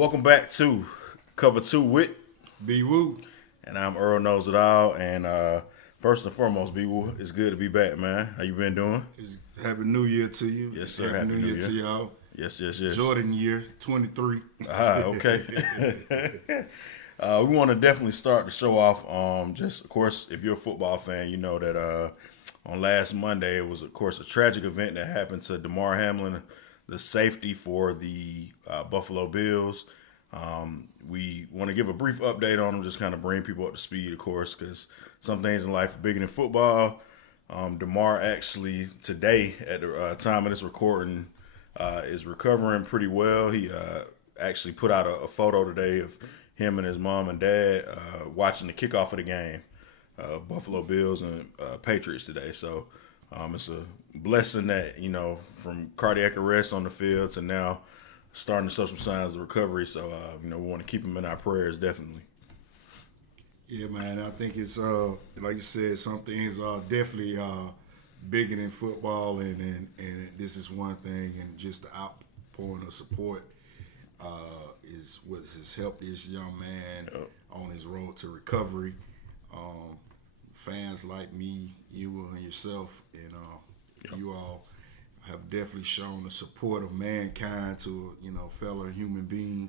Welcome back to Cover 2 with, B Woo. and I'm Earl Knows It All. And first and foremost, B Woo, it's good to be back, man. How you been doing? Happy New Year to you. Yes, sir. Happy New Year to y'all. Yes. Jordan year 23. Okay. We want to definitely start the show off. Just, of course, if you're a football fan, you know that on last Monday, it was, of course, a tragic event that happened to Damar Hamlin, the safety for the Buffalo Bills. We want to give a brief update on him, just kind of bring people up to speed, of course, because some things in life are bigger than football. Damar actually, today, at the time of this recording, is recovering pretty well. He actually put out a photo today of him and his mom and dad watching the kickoff of the game, Buffalo Bills and Patriots today. So it's a blessing that, from cardiac arrest on the field to now starting to show some signs of recovery. So, we want to keep him in our prayers, definitely. Yeah, man. I think it's, like you said, some things are definitely bigger than football, and this is one thing, and just the outpouring of support is what has helped this young man on his road to recovery. Fans like me, you and yourself, and you all have definitely shown the support of mankind to fellow human being,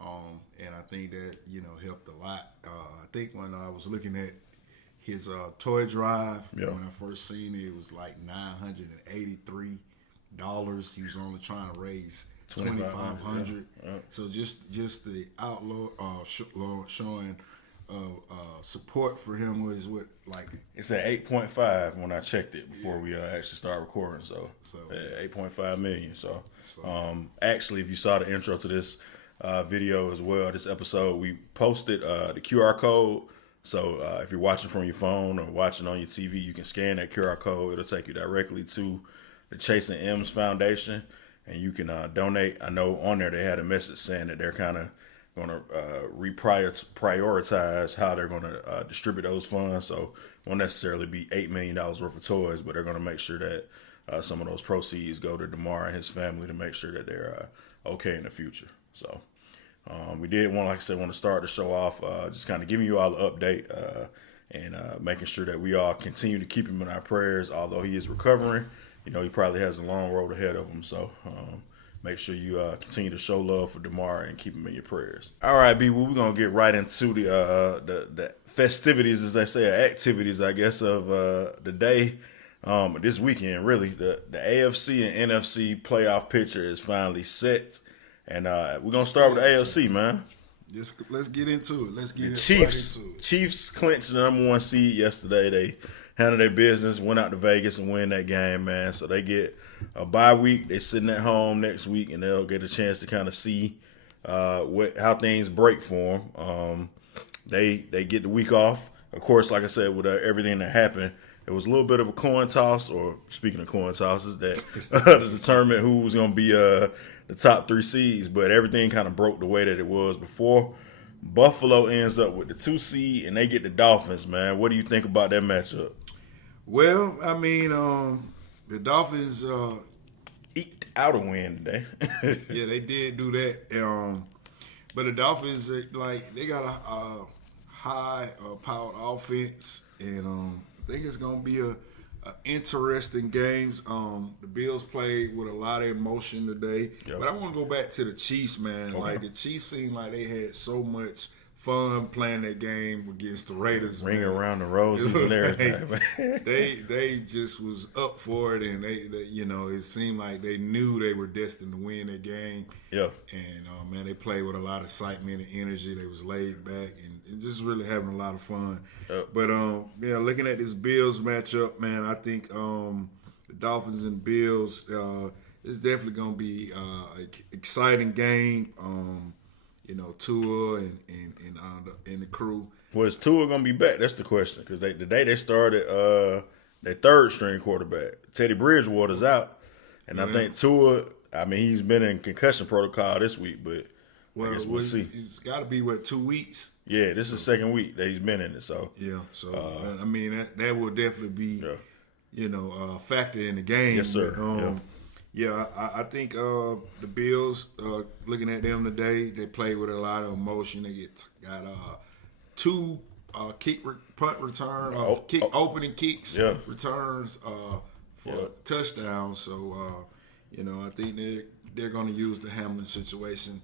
and I think that helped a lot. I think when I was looking at his toy drive, when I first seen it, it was like $983. He was only trying to raise $2,500. So just the outlaw showing support for him was what, like, it's at 8.5 when I checked it before we actually start recording. So 8.5 million. So actually, if you saw the intro to this video as well, this episode, we posted the QR code. So if you're watching from your phone or watching on your TV, you can scan that QR code. It'll take you directly to the Chasing M's Foundation, and you can donate. I know on there they had a message saying that they're kind of going to prioritize how they're going to distribute those funds. So it won't necessarily be $8 million worth of toys, but they're going to make sure that some of those proceeds go to Damar and his family to make sure that they're okay in the future. So we did want to start the show off, just kind of giving you all an update and making sure that we all continue to keep him in our prayers. Although he is recovering, he probably has a long road ahead of him. So make sure you continue to show love for Damar and keep him in your prayers. All right, B, we're going to get right into the festivities, as they say, or activities, I guess, of the day. This weekend, really. The AFC and NFC playoff picture is finally set. And we're going to start with the AFC, man. Let's get into it. Let's get Chiefs. right into it. Chiefs clinched the number one seed yesterday. They handled their business, went out to Vegas and win that game, man. So they get a bye week. They're sitting at home next week, and they'll get a chance to kind of see how things break for them. They get the week off. Of course, like I said, with everything that happened, it was a little bit of a coin toss, or speaking of coin tosses, that to determine who was going to be the top three seeds, but everything kind of broke the way that it was before. Buffalo ends up with the 2 seed, and they get the Dolphins, man. What do you think about that matchup? Well, I mean, the Dolphins Eked out a win today. yeah, they did do that. But the Dolphins, they got a high-powered offense, and I think it's going to be a interesting games. The Bills played with a lot of emotion today. Yep. But I want to go back to the Chiefs, man. Okay. Like, the Chiefs seemed like they had so much fun playing that game against the Raiders. Ring around the roses and everything. They just was up for it, and they it seemed like they knew they were destined to win that game. Yeah. And man, they played with a lot of excitement and energy. They was laid back and just really having a lot of fun. Yep. But looking at this Bills matchup, man, I think the Dolphins and Bills it's definitely gonna be an exciting game. Tua and the crew. Well, is Tua gonna be back? That's the question. Because today they started their third string quarterback. Teddy Bridgewater's out, and I think Tua. I mean, he's been in concussion protocol this week, but I guess we'll see. It's got to be 2 weeks. Yeah, this is the second week that he's been in it. So yeah, I mean that will definitely be a factor in the game. Yes, sir. Yeah, I think the Bills, looking at them today, they play with a lot of emotion. They got two punt return, Oh, kick oh, opening kicks yeah. returns for Yeah. touchdowns. So I think they're going to use the Hamlin situation,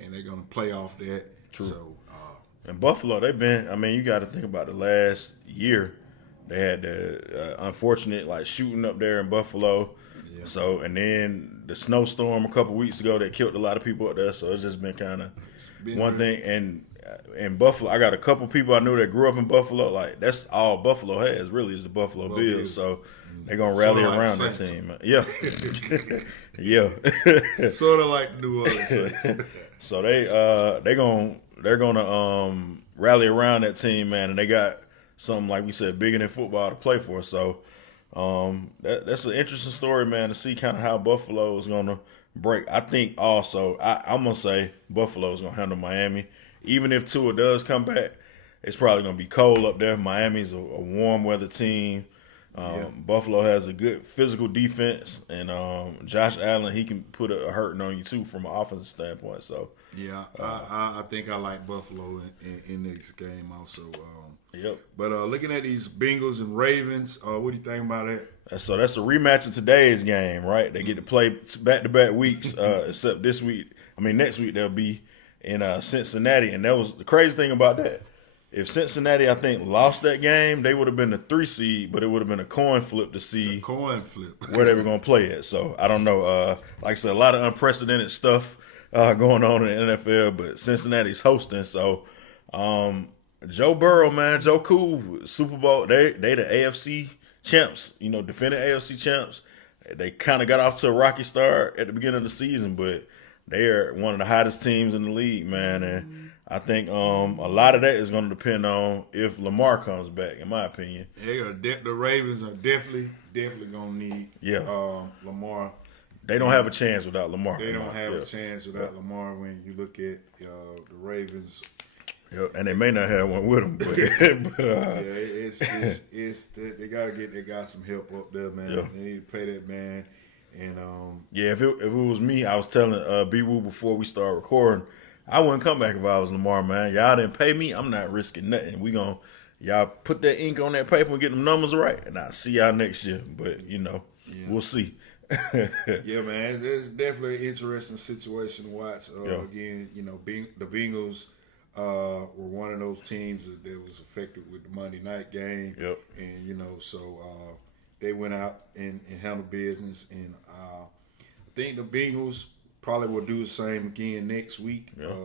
and they're going to play off that. True. So In Buffalo, they've been. I mean, you got to think about the last year. They had the unfortunate like shooting up there in Buffalo. Yeah. So and then the snowstorm a couple weeks ago that killed a lot of people up there. So it's just been kind of one thing. And in Buffalo, I got a couple people I knew that grew up in Buffalo. Like that's all Buffalo has really is the Buffalo Bills. So they're gonna rally Sorta like around that Saints. team. Yeah, yeah. sort of like New Orleans. Saints. So they're gonna rally around that team, man, and they got something like we said bigger than football to play for. So that's an interesting story, man, to see kind of how Buffalo is gonna break. I think also I'm gonna say Buffalo is gonna handle Miami, even if Tua does come back. It's probably gonna be cold up there. Miami's a warm weather team. Buffalo has a good physical defense, and Josh Allen, he can put a hurting on you too from an offensive standpoint. So Yeah, I think I like Buffalo in this game also. yep. But looking at these Bengals and Ravens, what do you think about that? So that's a rematch of today's game, right? They get to play back-to-back weeks, except this week. I mean, next week they'll be in Cincinnati, and that was the crazy thing about that. If Cincinnati, I think, lost that game, they would have been the 3 seed, but it would have been a coin flip to see Coin flip. where they were going to play at. So I don't know. Like I said, a lot of unprecedented stuff going on in the NFL, but Cincinnati's hosting. So Joe Burrow, man, Joe Cool, Super Bowl, they the AFC champs, defending AFC champs. They kind of got off to a rocky start at the beginning of the season, but they are one of the hottest teams in the league, man. And I think a lot of that is going to depend on if Lamar comes back, in my opinion. The Ravens are definitely going to need Lamar. They don't have a chance without Lamar. They don't have a chance without Lamar when you look at the Ravens. Yep. And they may not have one with them, but it's they got to get their guy some help up there, man. Yeah. They need to pay that man. And if it was me, I was telling B Woo before we started recording, I wouldn't come back if I was Lamar, man. Y'all didn't pay me. I'm not risking nothing. Y'all put that ink on that paper and get them numbers right, and I'll see y'all next year. But we'll see. Yeah, man, it's definitely an interesting situation to watch. Again, the Bengals were one of those teams that was affected with the Monday night game. Yep. And so they went out and handled business, and I think the Bengals probably will do the same again next week. Yep.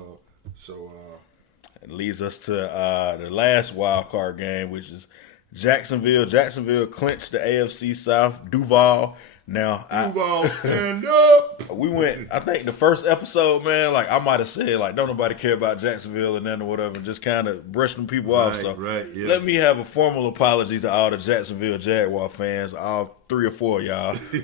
It leads us to the last wild card game, which is Jacksonville. Jacksonville clinched the AFC South. Duval. Now, Duval, stand up. We went, I think the first episode, man, like I might have said, like, don't nobody care about Jacksonville and then or whatever, just kind of brushing people off. So yeah. Let me have a formal apology to all the Jacksonville Jaguar fans, all 3 or 4 of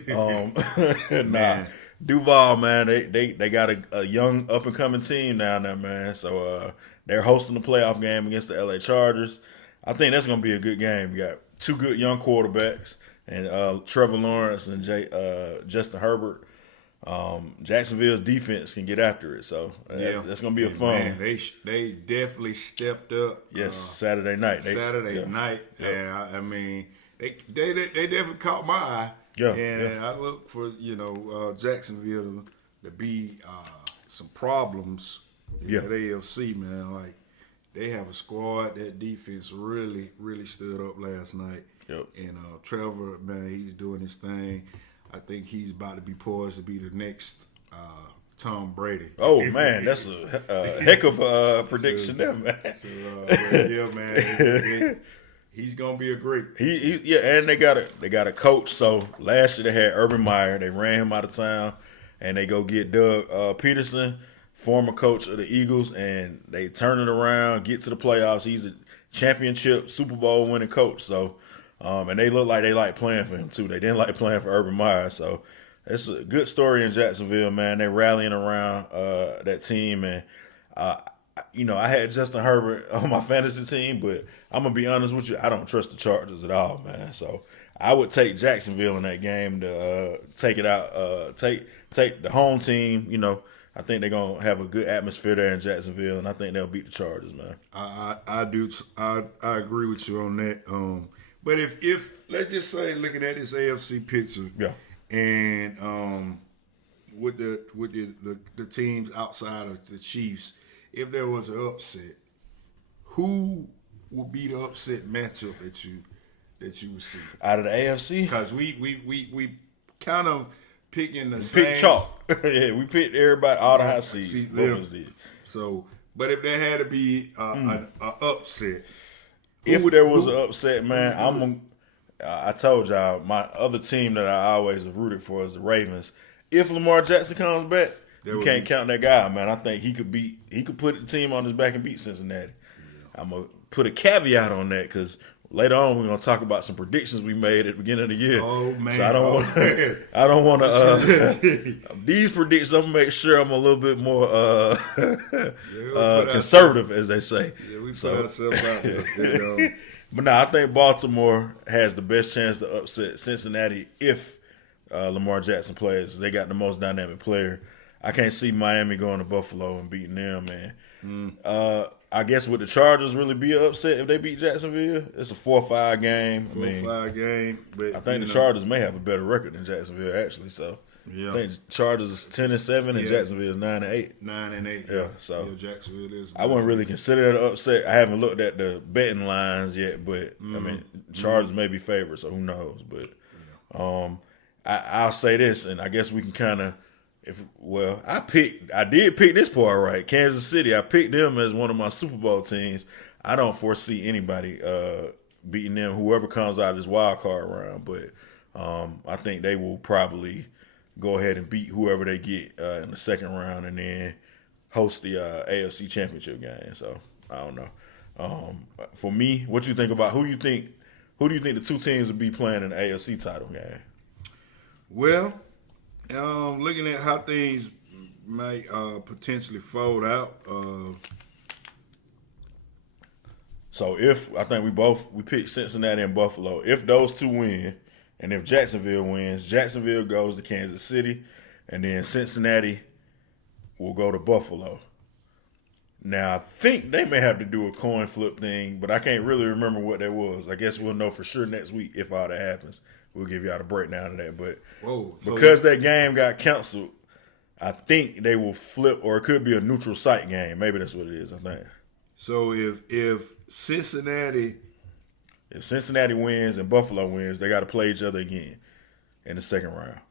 y'all. Nah. Duval, man, they got a young up and coming team down there, man. So they're hosting the playoff game against the LA Chargers. I think that's gonna be a good game. We got 2 good young quarterbacks, and Trevor Lawrence and Justin Herbert. Jacksonville's defense can get after it, so that's gonna be a fun. Man, they definitely stepped up. Yes, Saturday night. Saturday night, and I mean they definitely caught my eye. Yeah, and I look for Jacksonville to be some problems in the AFC, man. Like they have a squad. That defense really stood up last night. Yep. And Trevor, man, he's doing his thing. I think he's about to be poised to be the next Tom Brady. Oh man, that's a heck of a prediction there, man. Yeah, man. He's gonna be a great. And they got a coach. So last year they had Urban Meyer. They ran him out of town, and they go get Doug Peterson, former coach of the Eagles, and they turn it around, get to the playoffs. He's a championship Super Bowl winning coach. So, and they look like they like playing for him too. They didn't like playing for Urban Meyer. So it's a good story in Jacksonville, man. They're rallying around that team, and I had Justin Herbert on my fantasy team, but I'm gonna be honest with you, I don't trust the Chargers at all, man. So I would take Jacksonville in that game to take it out. Take the home team. You know, I think they're gonna have a good atmosphere there in Jacksonville, and I think they'll beat the Chargers, man. I do. I agree with you on that. But if let's just say looking at this AFC picture, Yeah. and with the teams outside of the Chiefs, if there was an upset, who would be the upset matchup that you would see? Out of the AFC, Because we kind of picking the pick same chalk. Yeah, we picked everybody, all the high seeds. See, Both of us did. So, but if there had to be an upset, If there was an upset, man, I told y'all my other team that I always have rooted for is the Ravens. If Lamar Jackson comes back, you can't count that guy, man. I think he could put the team on his back and beat Cincinnati. Yeah. I'm gonna put a caveat on that because later on we're gonna talk about some predictions we made at the beginning of the year. Oh man! So I don't want to. These predictions, I'm gonna make sure I'm a little bit more conservative, as they say. Yeah, we put ourselves out there. But no, I think Baltimore has the best chance to upset Cincinnati if Lamar Jackson plays. They got the most dynamic player. I can't see Miami going to Buffalo and beating them, man. I guess would the Chargers really be an upset if they beat Jacksonville? It's a 4-5 game. 4-5 game. But I think the Chargers may have a better record than Jacksonville, actually. So yeah. I think Chargers is 10-7 and Jacksonville is 9-8. 9-8. Yeah, so Jacksonville is. I wouldn't really consider that an upset. I haven't looked at the betting lines yet, but I mean, Chargers may be favored, so who knows? But I'll say this, and I guess we can kind of. I did pick this part right. Kansas City, I picked them as one of my Super Bowl teams. I don't foresee anybody beating them, whoever comes out of this wild card round. But I think they will probably go ahead and beat whoever they get in the second round and then host the AFC Championship game. So I don't know. For me, what you think about who do you think the two teams will be playing in the AFC title game? Well, looking at how things might potentially fold out. So I think we picked Cincinnati and Buffalo. If those two win, and if Jacksonville wins, Jacksonville goes to Kansas City, and then Cincinnati will go to Buffalo. Now I think they may have to do a coin flip thing, but I can't really remember what that was. I guess we'll know for sure next week if all that happens. We'll give y'all the breakdown of that. But because that game got canceled, I think they will flip, or it could be a neutral site game. Maybe that's what it is, I think. So if Cincinnati wins and Buffalo wins, they got to play each other again in the second round.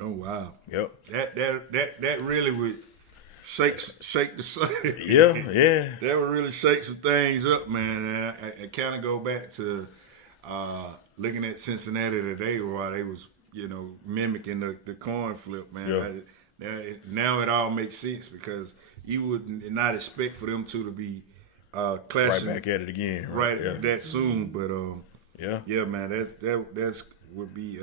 Oh wow! Yep. That really would shake the Yeah. That would really shake some things up, man. And I kind of go back to looking at Cincinnati today, while they was mimicking the coin flip, man. Yeah. Now it all makes sense because you would not expect for them two to be clashing right back at it again, that soon. But yeah, man, that's would be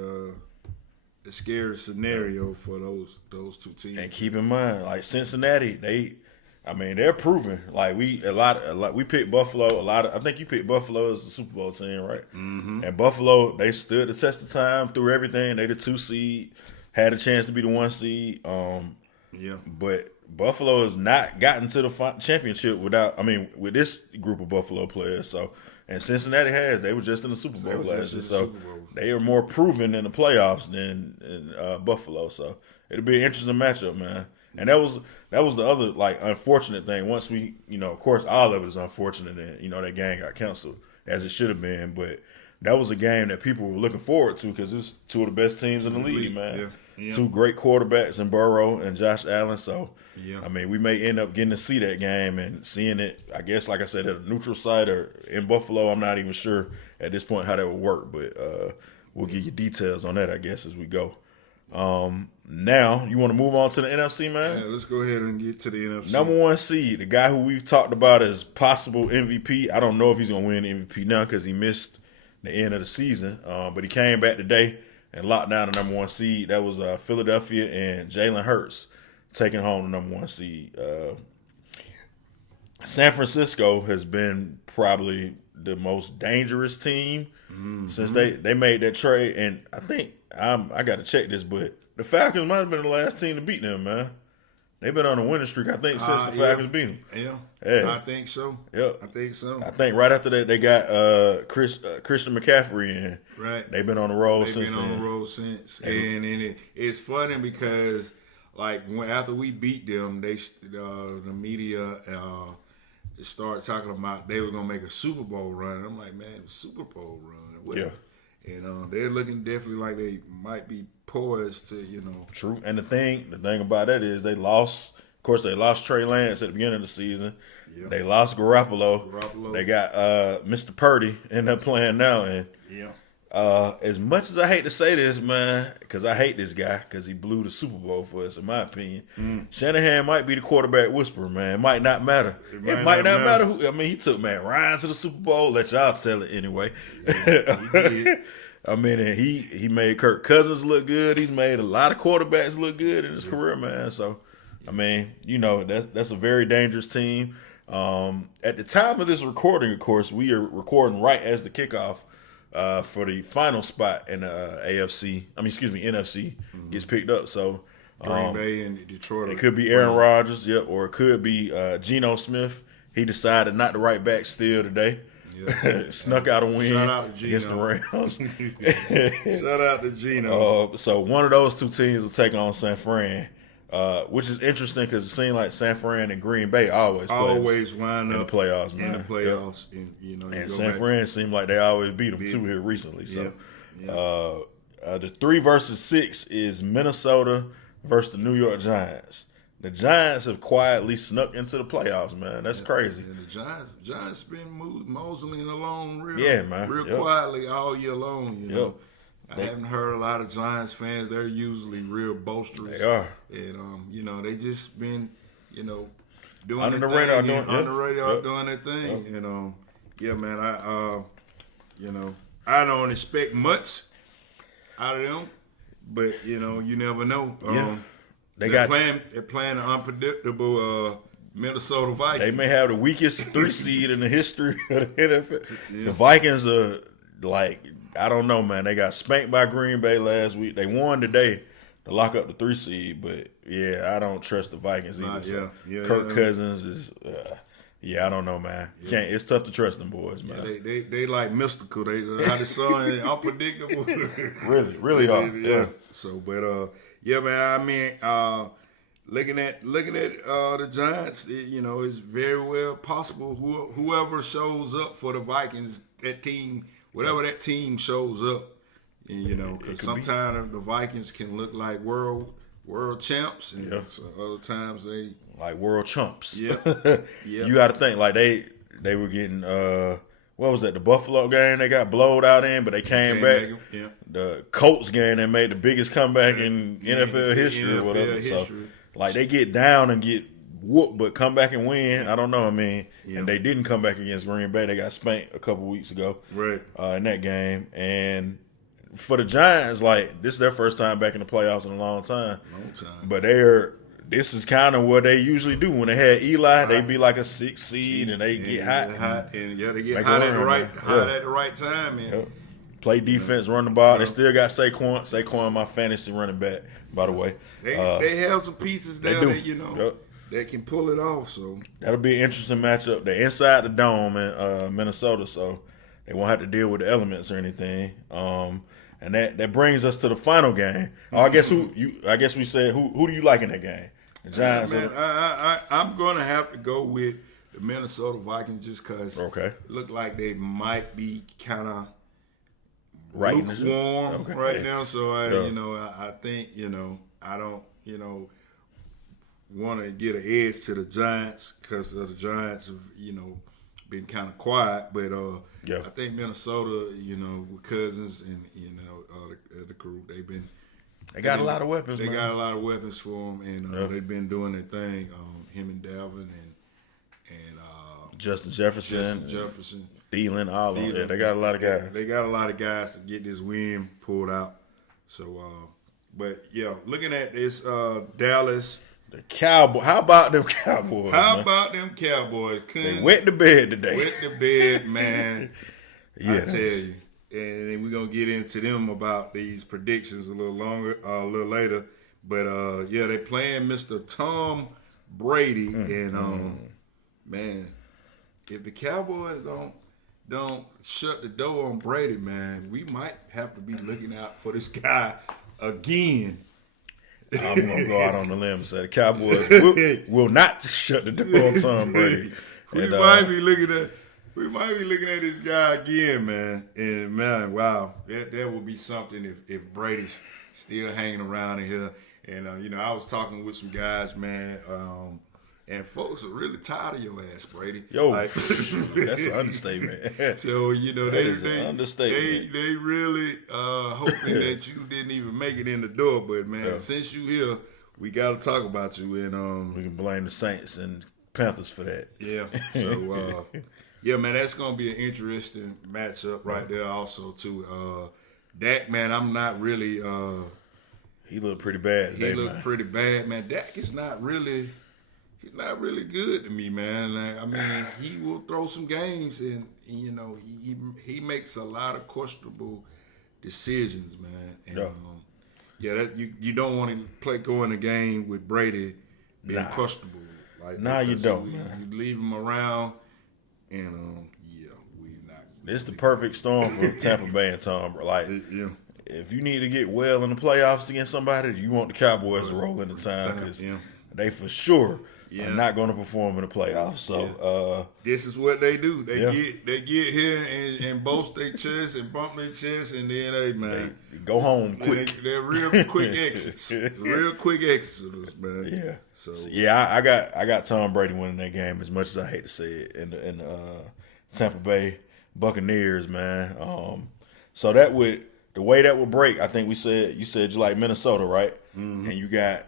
the scary scenario for those two teams. And keep in mind, like Cincinnati, they're proven. Like we picked Buffalo. I think you picked Buffalo as the Super Bowl team, right? Mm-hmm. And Buffalo, they stood the test of time through everything. They the 2 seed, had a chance to be the 1 seed. But Buffalo has not gotten to the championship with this group of Buffalo players. So, and Cincinnati has. They were just in the Super Bowl last year, so they are more proven in the playoffs than Buffalo. So it'll be an interesting matchup, man. And that was the other unfortunate thing. Once we, of course, all of it is unfortunate, and that game got canceled as it should have been. But that was a game that people were looking forward to because it's two of the best teams in the league, man. Yeah. Two great quarterbacks in Burrow and Josh Allen. So, we may end up getting to see that game and seeing it, I guess, like I said, at a neutral site or in Buffalo. I'm not even sure at this point how that would work, but we'll give you details on that, I guess, as we go. Now, you want to move on to the NFC, man? Yeah, let's go ahead and get to the NFC. Number 1 seed, the guy who we've talked about as possible MVP. I don't know if he's going to win the MVP now because he missed the end of the season, but he came back today and locked down the number 1 seed. That was Philadelphia and Jalen Hurts taking home the number 1 seed. San Francisco has been probably the most dangerous team since they made that trade. And I think I got to check this, but the Falcons might have been the last team to beat them, man. They've been on a winning streak, I think, since the Falcons beat them. Yeah, I think so. Yep. I think so. I think right after that they got Christian McCaffrey in. Right. They've been on the road They've since been on then. the road since, and it's funny because like after we beat them, the media started talking about they were gonna make a Super Bowl run. And I'm like, man, Super Bowl run? What? Yeah. And they're looking definitely like they might be poised to, True. And the thing about that is they lost. Of course, they lost Trey Lance at the beginning of the season. Yep. They lost Garoppolo. They got Mr. Purdy in there playing now. And as much as I hate to say this, man, because I hate this guy because he blew the Super Bowl for us, in my opinion. Shanahan might be the quarterback whisperer, man. It might not matter. It might not matter who. I mean, he took Matt Ryan to the Super Bowl. Let y'all tell it anyway. Yeah, he did. I mean, and he made Kirk Cousins look good. He's made a lot of quarterbacks look good in his career, man. So, I mean, that's a very dangerous team. At the time of this recording, of course, we are recording right as the kickoff for the final spot in the NFC gets picked up. So, Green Bay and Detroit. It could be Aaron Rodgers, or it could be Geno Smith. He decided not to write back still today. Snuck out a win Shout out to against the Rams. Shout out to Geno. So one of those two teams will take on San Fran, which is interesting because it seems like San Fran and Green Bay always wind in up the playoffs, man. in the playoffs. Yep. And San Fran seemed like they always beat them too here recently. So the 3 versus 6 is Minnesota versus the New York Giants. The Giants have quietly snuck into the playoffs, man. That's crazy. Yeah, the Giants been moseying along real quietly all year long. I haven't heard a lot of Giants fans. They're usually real boisterous. They are. And, they just been, doing under the thing, radar, doing their thing. Man, I don't expect much out of them, but, you never know. They're playing an unpredictable Minnesota Vikings. They may have the weakest 3 seed in the history of the NFL. Yeah. The Vikings are I don't know, man. They got spanked by Green Bay last week. They won today to lock up the 3 seed, but I don't trust the Vikings either. Kirk Cousins is, I don't know, man. It's tough to trust them boys, man. They like mystical. They how the sun unpredictable. really hard. Yeah. So, but man. I mean, looking at the Giants, it's very well possible whoever shows up for the Vikings, that team, whatever that team shows up, because sometimes the Vikings can look like world champs, and so other times they like world chumps. Yeah. You got to think like they were getting what was that? The Buffalo game they got blowed out in, but they came back. The Colts game they made the biggest comeback in NFL history or whatever. So like they get down and get whooped, but come back and win. I don't know. I mean, and they didn't come back against Green Bay. They got spanked a couple weeks ago, in that game. And for the Giants, like this is their first time back in the playoffs in a long time. But this is kind of what they usually do. When they had Eli, they be like a 6th seed, and they get hot. And they get hot at the right time. And play defense, run the ball. They still got Saquon. Saquon, my fantasy running back, by the way. They have some pieces down there, that can pull it off. So that'll be an interesting matchup. They're inside the dome in Minnesota, so they won't have to deal with the elements or anything. And that brings us to the final game. I guess we said who do you like in that game? The Giants. Man, I'm gonna have to go with the Minnesota Vikings just because it look like they might be kind of lukewarm now. So I think I don't want to get an edge to the Giants because the Giants have been kind of quiet, but I think Minnesota with Cousins and the crew, they got a lot of weapons. They got a lot of weapons for them, and they've been doing their thing. Him and Dalvin and Justin Jefferson, Thielen, all of them. Yeah, they got a lot of guys. They got a lot of guys to get this win pulled out. So, but looking at this Dallas The Cowboy. How about them Cowboys? How man? about them Cowboys? They wet the bed today. Wet the bed, man. Yeah, I tell you. And then we're gonna get into them about these predictions a little later. But yeah, they playing Mr. Tom Brady, and man, if the Cowboys don't shut the door on Brady, man, we might have to be looking out for this guy again. I'm gonna go out on the limb and say the Cowboys will not shut the door on Tom Brady. We might be looking at this guy again, man. And man, wow, that will be something if Brady's still hanging around in here. And you know, I was talking with some guys, man, and folks are really tired of your ass, Brady. Yo, like, that's an understatement. So you know, That is an understatement. they really hoping that you didn't even make it in the door. But man, since you here, we got to talk about you. And we can blame the Saints and Panthers for that. Yeah. So yeah, man, that's gonna be an interesting matchup right there. Also, too, Dak, man, I'm not really. He looked pretty bad today, He looked pretty bad, man. Dak is not really. He's not really good to me, man. Like, I mean, he will throw some games, and you know, he makes a lot of questionable decisions, man. And that you don't want to go in a game with Brady being questionable. Like you don't, man. You leave him around, and we not. This is the perfect storm for Tampa Bay and Tom. Like, if you need to get well in the playoffs against somebody, you want the Cowboys to roll into time because they for sure are not going to perform in the playoffs. So this is what they do. They get here and boast their chest and bump their chest, and then they go home quick. They're real quick exits. Real quick exits, man. Yeah. So I got Tom Brady winning that game, as much as I hate to say it, in the Tampa Bay Buccaneers, man. So that would the way that would break. I think you said you like Minnesota, right? Mm-hmm. And you got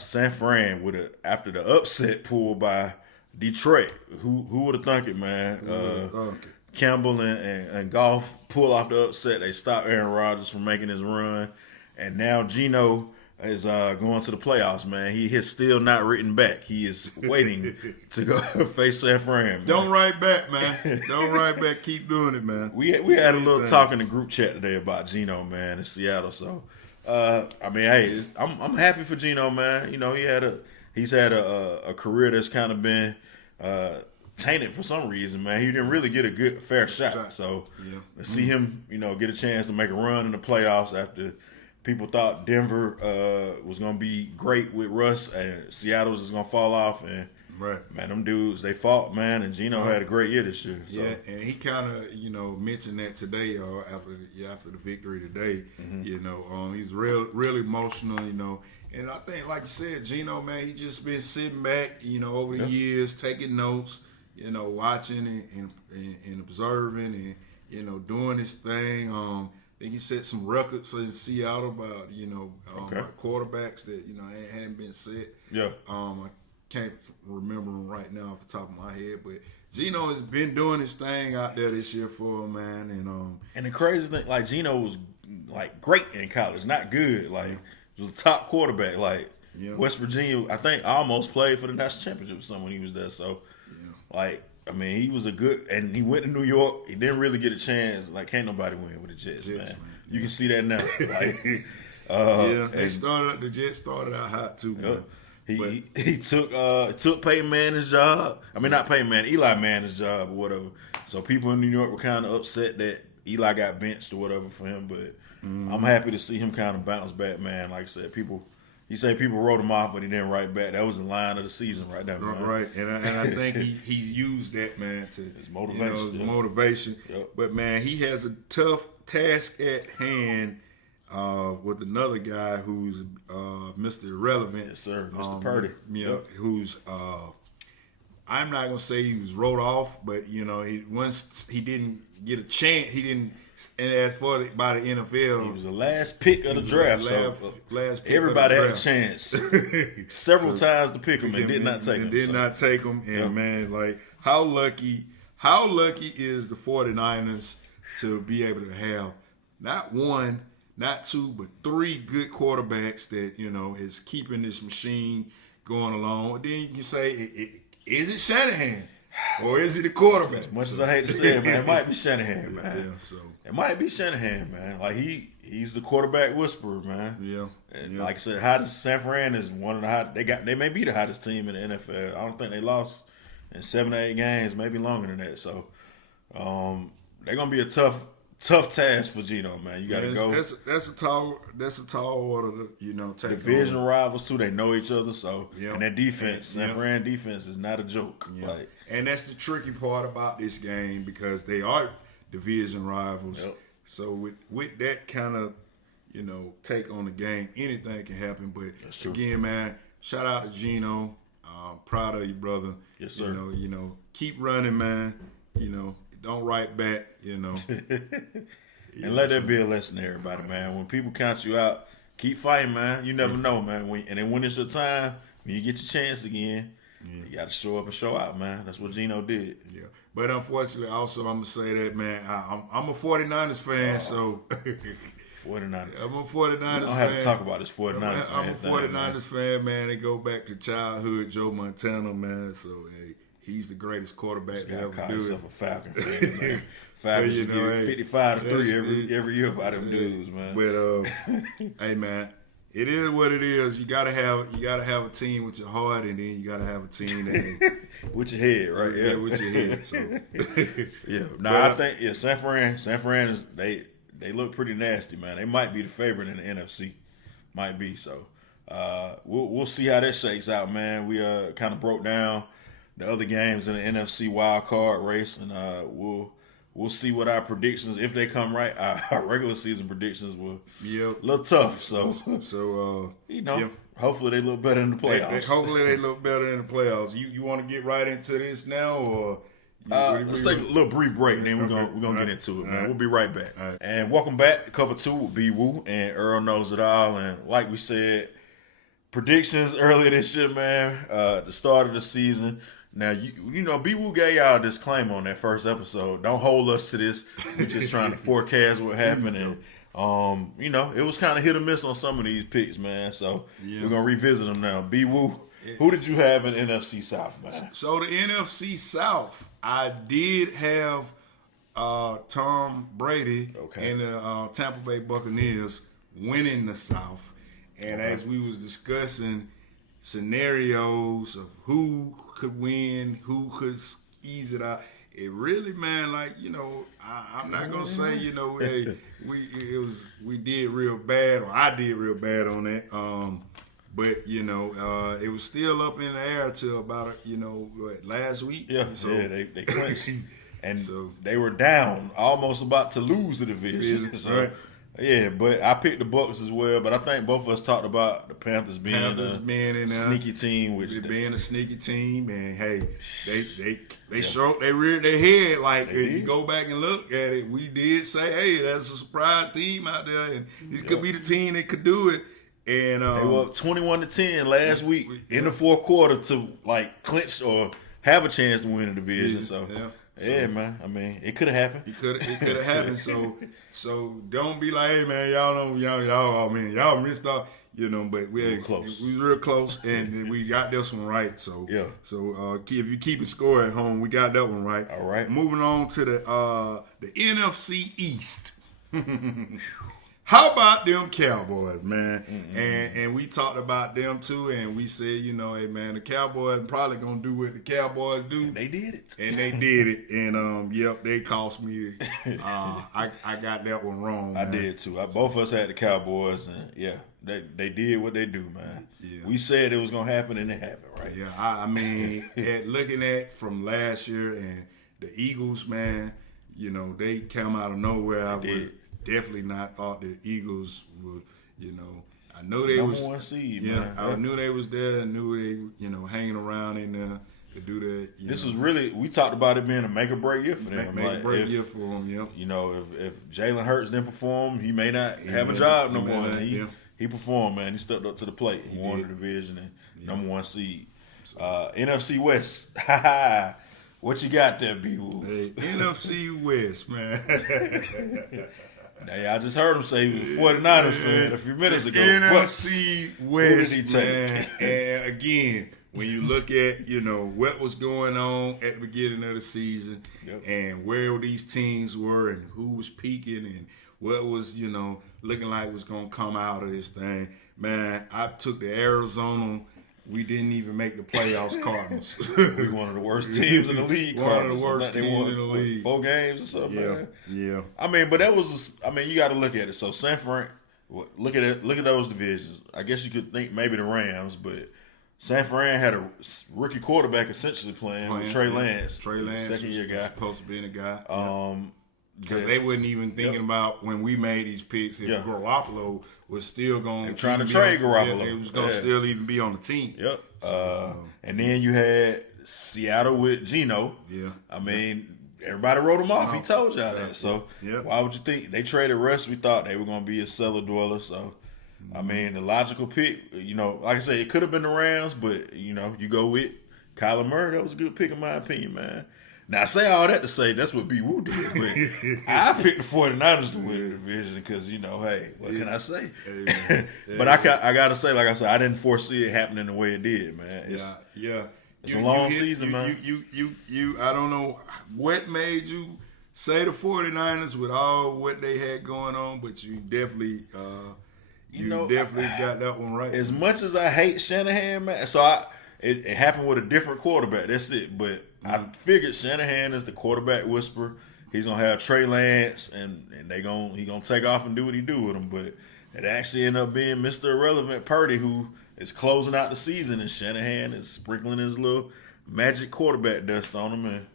San Fran after the upset pulled by Detroit. Who would have thunk it, man? Campbell and Goff pull off the upset. They stop Aaron Rodgers from making his run, and now Geno is going to the playoffs, man. He has still not written back. He is waiting to go face San Fran. Man. Don't write back, man. Don't write back. Keep doing it, man. We had a little talk in the group chat today about Geno, man, in Seattle. So, I mean, hey, I'm happy for Geno, man. You know, he's had a career that's kind of been tainted for some reason, man. He didn't really get a fair shot. So, to see him, you know, get a chance to make a run in the playoffs after people thought Denver was going to be great with Russ and Seattle was just going to fall off. And, man, them dudes, they fought, man, and Geno had a great year this year. So. Yeah, and he kind of, you know, mentioned that today after the victory today. Mm-hmm. You know, he's real emotional, you know. And I think, like you said, Geno, man, he just been sitting back, you know, over the years, taking notes, you know, watching and observing and, you know, doing his thing. I think he set some records in Seattle about, you know, quarterbacks that, you know, hadn't been set. Yeah. I can't remember them right now off the top of my head, but Geno has been doing his thing out there this year for him, man. And the crazy thing, like, Geno was, like, great in college, not good. Like, he was a top quarterback. Like, West Virginia, I think, almost played for the national championship with someone when he was there. So, like, I mean, he was a good, and he went to New York. He didn't really get a chance. Like, can't nobody win with the Jets, man. You can see that now. Like, the Jets started out hot too, man. He took Peyton Manning's job. I mean, not Peyton Manning, Eli Manning's job or whatever. So people in New York were kind of upset that Eli got benched or whatever for him. But I'm happy to see him kind of bounce back, man. Like I said, he said people wrote him off, but he didn't write back. That was the line of the season right there, man. Right, and I think he used that, man, to his motivation. Motivation. Yep. But man, he has a tough task at hand with another guy who's Mr. Irrelevant. Yes, sir, Mr. Purdy. Who's I'm not gonna say he was wrote off, but you know, once he didn't get a chance, he didn't. And as for by the NFL, he was the last pick of the draft. Last pick everybody had a chance several times to pick him and did not take him. Did not take him. And man, like how lucky is the 49ers to be able to have not one, not two, but three good quarterbacks that, you know, is keeping this machine, going along. Then you can say, is it Shanahan or is it the quarterback? As much as I hate to say it, man, it might be Shanahan, man. Yeah, so it might be Shanahan, man. Like he's the quarterback whisperer, man. yeah. And like I said, hottest San Fran is one of the hot. They may be the hottest team in the NFL. I don't think they lost in 7 or 8 games, maybe longer than that. So they're gonna be a tough task for Geno, man. You got to go. That's a tall order to take. Division rivals too. They know each other, so Yep. and that defense, San Yep. Fran defense is not a joke. Yeah. Like, and that's the tricky part about this game because they are division rivals. Yep. So with that kind of take on the game, anything can happen. But That's true. again, man, shout out to Geno. Proud of you, brother. Yes, sir. Keep running, man. Don't write back. and let that be a lesson to everybody, man. When people count you out, keep fighting, man. You never know, man. And then when it's your time, when you get your chance again, you got to show up and show out, man. That's what Geno did. Yeah. But unfortunately, also, I'm going to say that, man, I'm a 49ers fan, so 49ers. I'm a 49ers fan. I don't have to talk about this 49ers fan. I'm a 49ers fan, man. They go back to childhood, Joe Montana, man. So, hey, he's the greatest quarterback to ever Call do yourself it. a Falcon fan, man. Falcons you know, get hey, 55-3 every year by them dudes, man. But hey, man, it is what it is. You gotta have a team with your heart, and then you gotta have a team that with your head, right? yeah, with your head. So yeah, I think San Fran is they look pretty nasty, man. They might be the favorite in the NFC, might be. So we'll see how that shakes out, man. We kind of broke down the other games in the NFC wild card race, and we'll see what our predictions, if they come right. Our regular season predictions were a little tough. So hopefully they look better in the playoffs. Hopefully they look better in the playoffs. You want to get right into this now, or let's take a little brief break, and then we're gonna get into it, man. We'll be right back. And welcome back to Cover 2 with B Woo and Earl Knows It All. And like we said, predictions earlier this year, man. The start of the season. Now, B Woo gave y'all a disclaimer on that first episode. Don't hold us to this. We're just trying to forecast what happened. And, it was kind of hit or miss on some of these picks, man. So we're going to revisit them now. B Woo, who did you have in NFC South, man? So the NFC South, I did have Tom Brady and the Tampa Bay Buccaneers winning the South. And as we was discussing scenarios of who could win, who could ease it out, it really, man, I'm not gonna say, hey, we did real bad, or I did real bad on that. But it was still up in the air till about last week. Yeah, they clinched, and they were down, almost about to lose the division. So, right. Yeah, but I picked the Bucs as well. But I think both of us talked about the Panthers being a sneaky team, being a sneaky team, and hey, they showed they reared their head. Like if you go back and look at it, we did say, hey, that's a surprise team out there, and this could be the team that could do it. And they were up 21-10 last week in the fourth quarter to clinch or have a chance to win the division. So. Yeah, man. I mean, it could have happened. It could have happened. So don't be like, hey, man, y'all missed out. But we were close. We were real close, and we got this one right. So yeah. So if you keep a score at home, we got that one right. All right. Moving on to the NFC East. How about them Cowboys, man? Mm-hmm. And we talked about them too, and we said, hey man, the Cowboys probably gonna do what the Cowboys do. And they did it. And they cost me. I got that one wrong. I did too. Both of us had the Cowboys, and they did what they do, man. Yeah. We said it was gonna happen, and it happened, right? Yeah, I mean, looking at from last year and the Eagles, man, they come out of nowhere. I would definitely not thought the Eagles would, I know they number was one seed, man. I knew they was there. I knew they, hanging around in there to do that. This was really, we talked about it being a make or break year for them. Make or break year for them, if Jalen Hurts didn't perform, he may not have a job no more. He performed, man. He stepped up to the plate. He won the division and number one seed. NFC West. What you got there, B-Woo? Hey, NFC West, man. Hey, I just heard him say he was a 49ers fan a few minutes ago. NFC West, who did he take? man. And again, when you look at, what was going on at the beginning of the season and where these teams were and who was peaking and what was, looking like was going to come out of this thing, man, I took the Arizona. We didn't even make the playoffs, Cardinals. We one of the worst teams in the league. One of the worst teams in the league. 4 games or something, man. Yeah. I mean, but that was, you got to look at it. So San Fran, look at it. Look at those divisions. I guess you could think maybe the Rams, but San Fran had a rookie quarterback essentially playing with Trey Lance. Trey Lance, second-year guy. Supposed to be the guy. Because they wasn't even thinking about when we made these picks if Garoppolo was still going to trying to trade Garoppolo. He was going to still even be on the team. Yep. And then you had Seattle with Geno. Yeah. I mean, everybody wrote him off. He told y'all that. So why would you think they traded Russ? We thought they were going to be a cellar dweller. So I mean, the logical pick. Like I said, it could have been the Rams, but you go with Kyler Murray. That was a good pick in my opinion, man. Now, I say all that to say that's what B. Woo did, but I picked the 49ers to win the division because, hey, what can I say? But I got to say, like I said, I didn't foresee it happening the way it did, man. It's a long season, man. I don't know what made you say the 49ers with all what they had going on, but you definitely definitely got that one right. As much as I hate Shanahan, man, so it happened with a different quarterback. That's it. But I figured Shanahan is the quarterback whisperer. He's gonna have Trey Lance, and he gonna take off and do what he do with him. But it actually ended up being Mr. Irrelevant Purdy, who is closing out the season, and Shanahan is sprinkling his little magic quarterback dust on him. And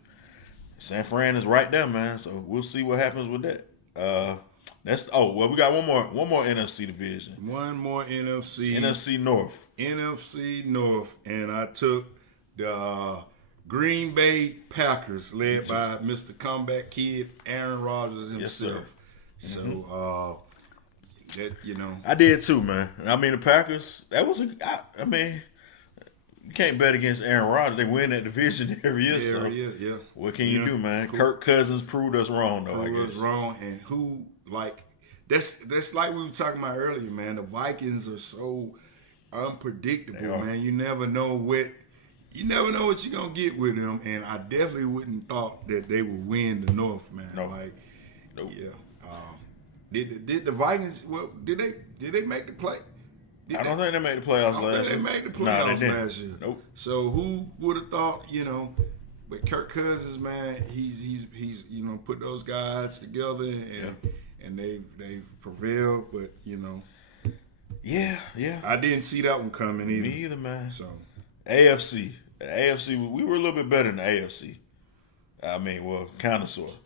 San Fran is right there, man. So we'll see what happens with that. We got one more NFC division. One more NFC North. NFC North, and I took the Green Bay Packers, led by Mr. Comeback Kid Aaron Rodgers himself. Yes, sir. So I did too, man. I mean, the Packers. That was you can't bet against Aaron Rodgers. They win that division every year. What can you do, man? Kirk Cousins proved us wrong, though. I guess wrong, and that's like we were talking about earlier, man. The Vikings are so unpredictable, man. You never know what you're gonna get with them, and I definitely wouldn't thought that they would win the North, man. Nope. Did the Vikings? Well, did they make the play? I don't think they made the playoffs last year. They made the playoffs last year. Nope. So who would have thought? But Kirk Cousins, man, he's put those guys together, and they've prevailed. But yeah, I didn't see that one coming either. Me either, man. So AFC, we were a little bit better than the AFC. I mean, well, kind of, sort of.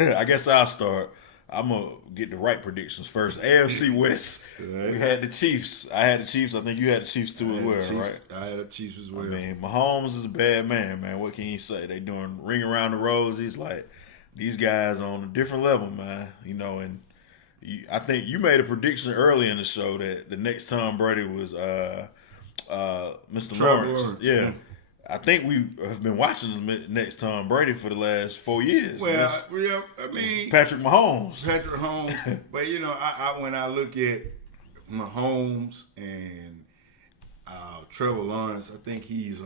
I guess I'll start. I'm going to get the right predictions first. AFC West, we had the Chiefs. I had the Chiefs. I think you had the Chiefs too as well, right? I had the Chiefs as well. I mean, Mahomes is a bad man, man. What can you say? They doing ring around the rosies. Like, these guys on a different level, man. And I think you made a prediction early in the show that the next Tom Brady was Mr. Lawrence. Yeah. I think we have been watching the next Tom Brady for the last 4 years. Well, I mean, Patrick Mahomes. But I when I look at Mahomes and Trevor Lawrence, I think he's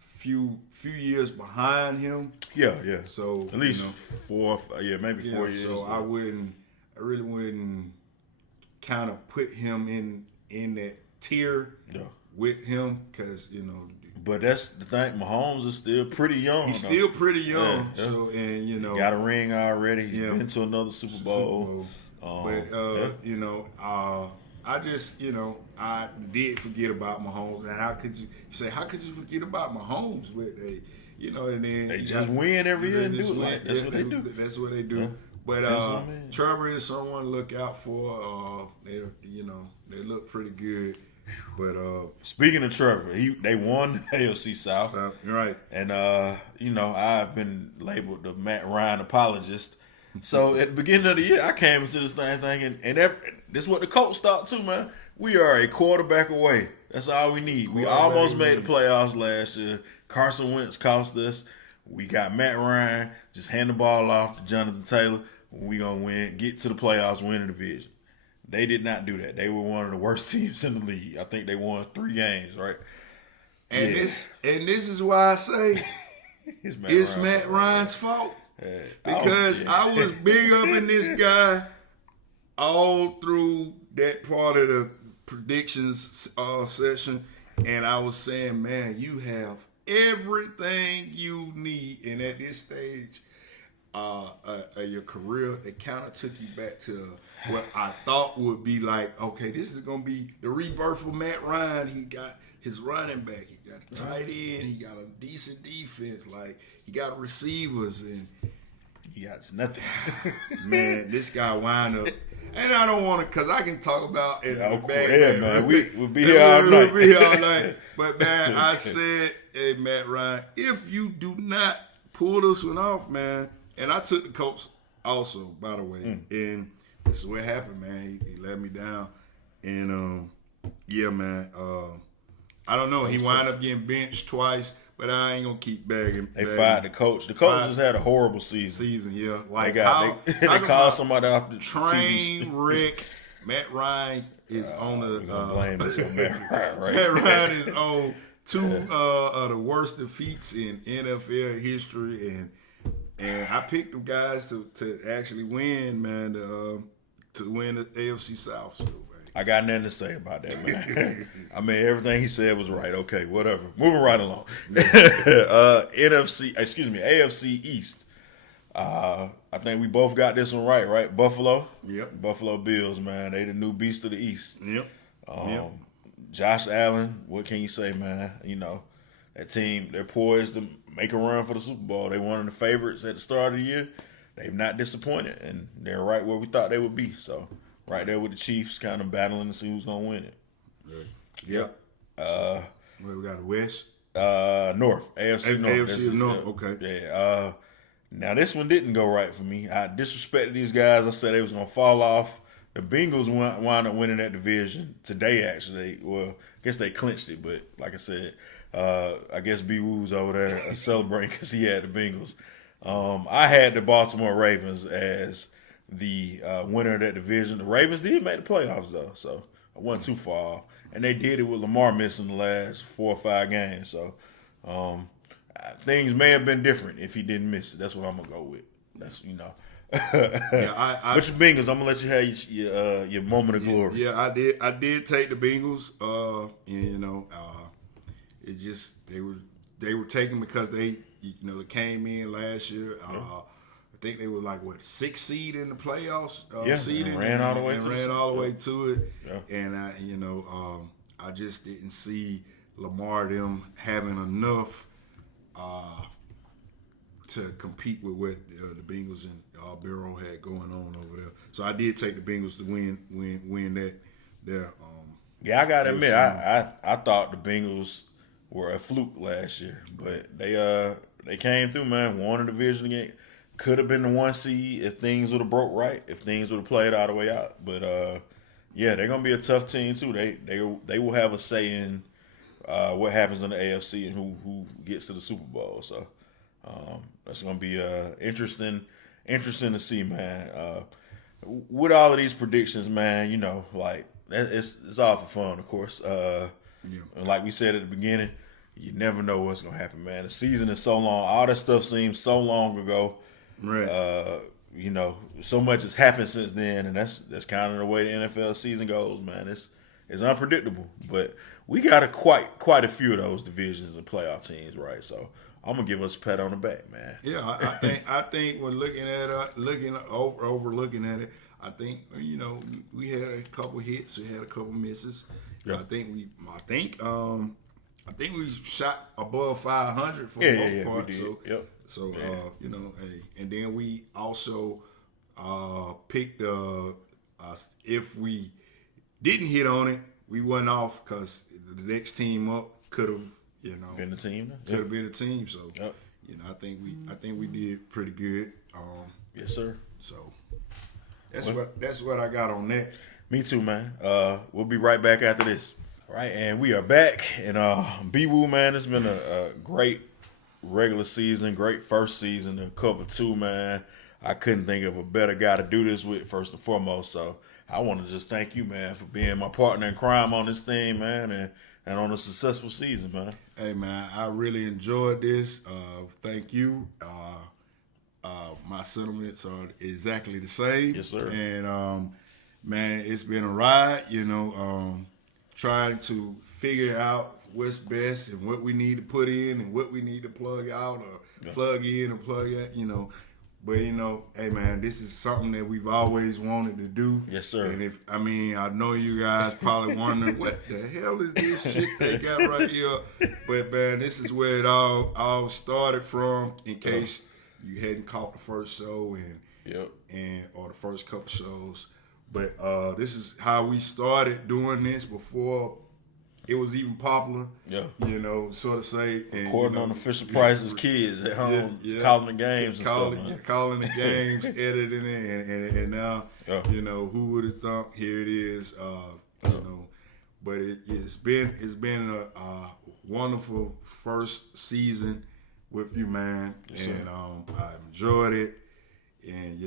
few years behind him. Yeah. So at least 4, maybe 4 years. So I really wouldn't kind of put him in that tier with him because But that's the thing. Mahomes is still pretty young. He's still pretty young. Yeah. So and got a ring already. He's been to another Super Bowl. I just I did forget about Mahomes. And how could you forget about Mahomes with and then they just win every year and do it. Like, that's what they do. That's what they do. Yeah. But Trevor is someone to look out for. They look pretty good. But speaking of Trevor, they won the AFC South. Right. And I've been labeled the Matt Ryan apologist. So at the beginning of the year, I came into this thing thinking, and this is what the Colts thought too, man. We are a quarterback away. That's all we need. We almost made the playoffs last year. Carson Wentz cost us. We got Matt Ryan. Just hand the ball off to Jonathan Taylor. we gonna win, get to the playoffs, win the division. They did not do that. They were one of the worst teams in the league. I think they won 3 games, right? And this is why I say it's Matt Ryan's fault. Because I was big up in this guy all through that part of the predictions session, and I was saying, man, you have everything you need, and at this stage of your career, it kind of took you back to what I thought would be like, okay, this is going to be the rebirth of Matt Ryan. He got his running back, he got a tight end, he got a decent defense, like he got receivers, and he got nothing. Man, this guy wind up. And I don't want to, because I can talk about it. Man. We'll be here all night. We'll be here all night. But, man, I said, hey, Matt Ryan, if you do not pull this one off, man, and I took the Colts also, by the way, and this is what happened, man. He let me down. And, yeah, man, I don't know. He wound up getting benched twice. But I ain't gonna keep begging. They fired the coach. The coach just had a horrible season. Yeah. Like they called somebody off the train wreck. Matt Ryan is on the. We're gonna blame this on Matt Ryan, right? Matt Ryan is on 2 of the worst defeats in NFL history, and I picked them guys to actually win, man. To win the AFC South. So, I got nothing to say about that, man. I mean, everything he said was right. Okay, whatever. Moving right along. AFC East. I think we both got this one right? Buffalo? Yep. Buffalo Bills, man. They the new beast of the East. Yep. Josh Allen, what can you say, man? You know, that team, they're poised to make a run for the Super Bowl. They one of the favorites at the start of the year. They've not disappointed, and they're right where we thought they would be, so... Right there with the Chiefs, kind of battling to see who's gonna win it. Yep. Where we got the West, North, AFC North. AFC North. Okay. Yeah. Now this one didn't go right for me. I disrespected these guys. I said they was gonna fall off. The Bengals wound up winning that division today. Actually, well, I guess they clinched it. But like I said, I guess B Woo's over there celebrating because he had the Bengals. I had the Baltimore Ravens as the winner of that division. The Ravens did make the playoffs, though, so I wasn't too far off. And they did it with Lamar missing the last 4 or 5 games. So things may have been different if he didn't miss it. That's what I'm going to go with. That's, you know. Yeah, But your Bengals, I'm going to let you have your moment of glory. Yeah, I did take the Bengals. You know, it just they were taken because they came in last year. I think they were like 6th seed in the playoffs. And ran all the way to it. Yeah. And I just didn't see Lamar them having enough to compete with what the Bengals and Burrow had going on over there. So I did take the Bengals to win that. Yeah, I gotta admit, I thought the Bengals were a fluke last year, but they came through, man. Won the division again. Could have been the 1 seed if things would have broke right, if things would have played all the way out. But yeah, they're gonna be a tough team too. They will have a say in what happens in the AFC and who gets to the Super Bowl. So that's gonna be interesting to see, man. With all of these predictions, man, you know, like it's all for fun, of course. And like we said at the beginning, you never know what's gonna happen, man. The season is so long. All that stuff seems so long ago. Right. You know, so much has happened since then, and that's kind of the way the NFL season goes, man. It's unpredictable, but we got quite a few of those divisions and playoff teams, right? So I'm gonna give us a pat on the back, man. Yeah, I think when looking at overlooking at it, I think we had a couple hits, we had a couple misses. Yeah. I think we shot above 500 for the most part. We did. So, yep. So and then we also picked if we didn't hit on it, we went off because the next team up could have been the team. Could have been a team. So yep. I think we did pretty good. Yes, sir. So that's what I got on that. Me too, man. We'll be right back after this. All right, and we are back. And B-Woo, man, it's been a great regular season, great first season to cover too, man. I couldn't think of a better guy to do this with, first and foremost. So I want to just thank you, man, for being my partner in crime on this thing, man, and on a successful season, man. Hey, man, I really enjoyed this. Thank you. My sentiments are exactly the same. Yes, sir. And, man, it's been a ride, trying to figure out what's best and what we need to put in and what we need to plug out or plug in and plug out, But, hey, man, this is something that we've always wanted to do. Yes, sir. And I know you guys probably wondering, what the hell is this shit they got right here? But, man, this is where it all started from, in case you hadn't caught the first show or the first couple shows. But this is how we started doing this before it was even popular. Yeah. So to say. And, Recording on official prices, kids at home, calling the games and stuff, man. Calling the games, editing it, and now, who would have thought? Here it is, But it's been a wonderful first season with you, man, and I enjoyed it, and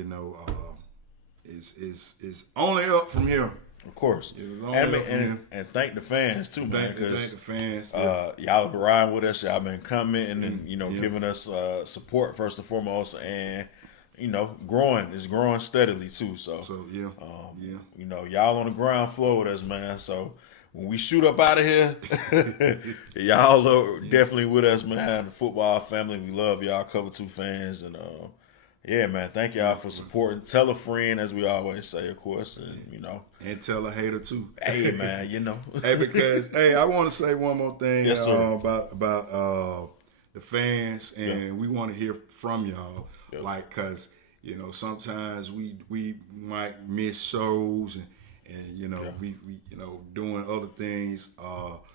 it's only up from here. Of course. And thank the fans too, man. Thank the fans. Y'all have been riding with us. Y'all been coming and giving us support first and foremost, and growing. It's growing steadily too. So y'all on the ground floor with us, man. So when we shoot up out of here, y'all are definitely with us, man. The football family, we love y'all. Cover 2 fans, and yeah, man. Thank y'all for supporting. Tell a friend, as we always say, of course, and and tell a hater too. Hey, man, Hey, because I want to say one more thing. Yes, sir. About the fans, and we want to hear from y'all. Yep. Like, cause sometimes we might miss shows and we doing other things.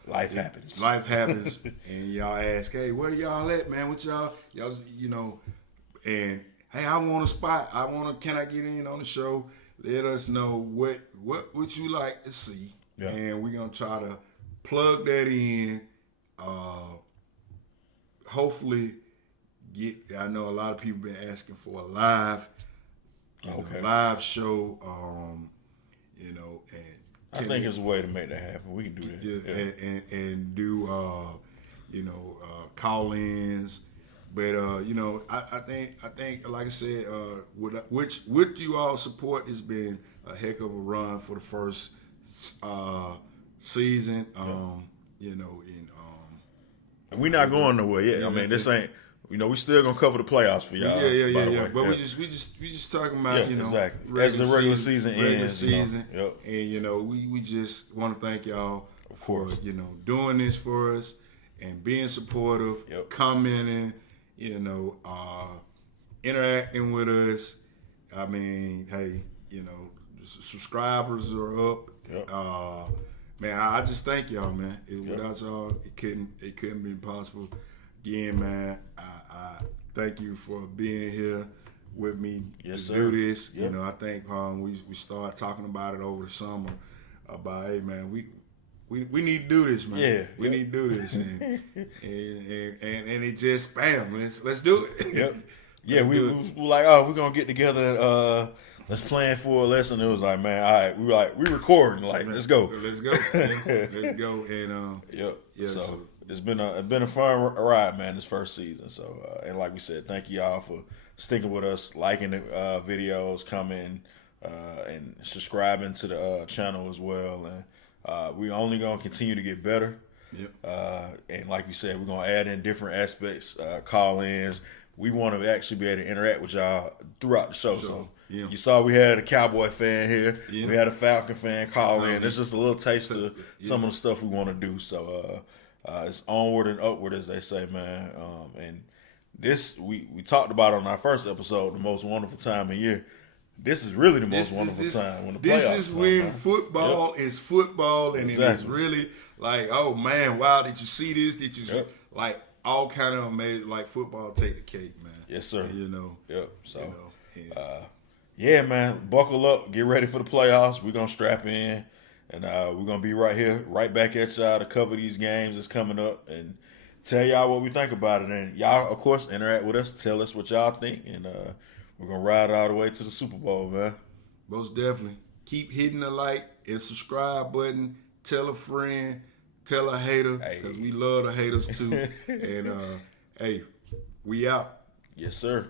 Life happens. Life happens, and y'all ask, hey, where y'all at, man? What y'all and hey, I want a spot. Can I get in on the show? Let us know what you like to see, and we're gonna try to plug that in. Hopefully, I know a lot of people been asking for a live show. And I think it's a way to make that happen. We can do that. Yeah. And do call-ins. But I think like I said, with you all support, it's been a heck of a run for the first season. And we're not going nowhere yet. I mean, this ain't. We still gonna cover the playoffs for y'all. Yeah. But we just talking about exactly as the regular season ends. And we just want to thank y'all for doing this for us and being supportive, commenting. Interacting with us. I mean, hey, subscribers are up. Man, I just thank y'all, man. Without y'all, it couldn't be possible. Again, man, I thank you for being here with me to do this. Yep. I think we started talking about it over the summer about, hey, man, we need to do this, man. Yeah, we need to do this, and it just bam, let's do it. Yep. Yeah, we were like, oh, we're gonna get together. Let's plan for a lesson. It was like, man, all right, we recording. Like, let's go. Let's go. Let's go. And So it's been a fun ride, man. This first season. So and like we said, thank you all for sticking with us, liking the videos, commenting, and subscribing to the channel as well. And we only gonna continue to get better. Yep. And like you said, we're gonna add in different aspects, call-ins. We want to actually be able to interact with y'all throughout the show. So you saw we had a Cowboy fan here. Yeah. We had a Falcon fan call in. It's just a little taste of some of the stuff we want to do. So it's onward and upward, as they say, man. And this we talked about on our first episode, the most wonderful time of year. This is really the most wonderful time when the playoffs This is when football is football, and it is really like, oh man, wow! Did you see this? Did you see, like all kind of amazing, like football take the cake, man. Yes, sir. Yep. So, yeah, man, buckle up, get ready for the playoffs. We're gonna strap in, and we're gonna be right here, right back at y'all to cover these games that's coming up and tell y'all what we think about it. And y'all, of course, interact with us, tell us what y'all think, and We're gonna ride all the way to the Super Bowl, man. Most definitely. Keep hitting the like and subscribe button. Tell a friend. Tell a hater. Because we love the haters too. And, hey, we out. Yes, sir.